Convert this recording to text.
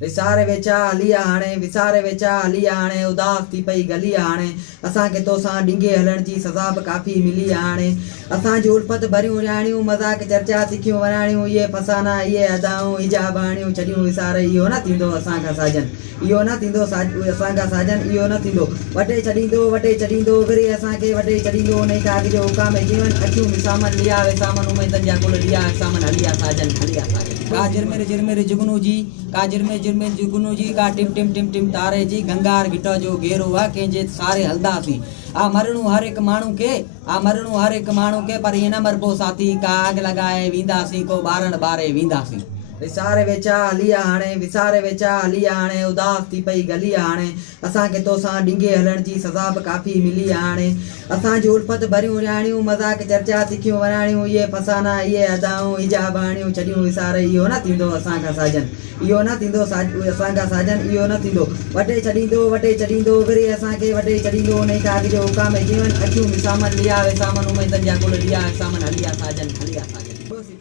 विसारे वेचा हलिया हाणे विसारे वेचा हलिया हाणे उदास थी पई गली हाणे असांखे तोसां डिंगे हलण जी सज़ा बि काफ़ी मिली हाणे असांजी उल्फत भरियूं ॼाणियूं मज़ाक चर्चा तिखियूं वराणियूं इहे फसाना इहे अदाऊं हिजाब आणियूं छॾियूं विसारे इहो न थींदो असांखां साजन इहो न थींदो असांखां साजन इहो न थींदो वटे छॾींदो फिरी असांखे वटे छॾींदो उन काग जो हुकाम जीवन अखियूं विसामन लिया विसामन उमेदनि जा कुल लिया विसामन हलिया साजन काजिर में जिरमेर जुगनू जी काजिर में जिरमेर जुगनू जी का टिम टिम टिम टिम तारे जी गंगार गिट जो घेरो आ कंहिंजे सारे हलदासीं आ मरणू हर एक माण्हू के पर इन मरबो साथी का आग लगाए वींदासीं को ॿारनि ॿारे वींदासीं विसारे वेचा हलिया हाणे उदास थी पई गली हाणे असांखे तोसां डिंगे हलण जी सज़ा बि काफ़ी मिली हाणे असांजी उल्फत भरियूं ॼाणियूं मज़ाक चर्चा तिखियूं वराणियूं इहे फसाना इहे अदाऊं हिजाब आणियूं छॾियूं विसारे इहो न थींदो असांखां साजन इहो न थींदो असांखां साजन इहो न थींदो वटे छॾींदो फिरी असांखे वटे छॾींदो उन काग जो हुकाम जीवन अखियूं विसामन लिया विसामन उमेदनि जा कुल लिया विसामन हलिया साजन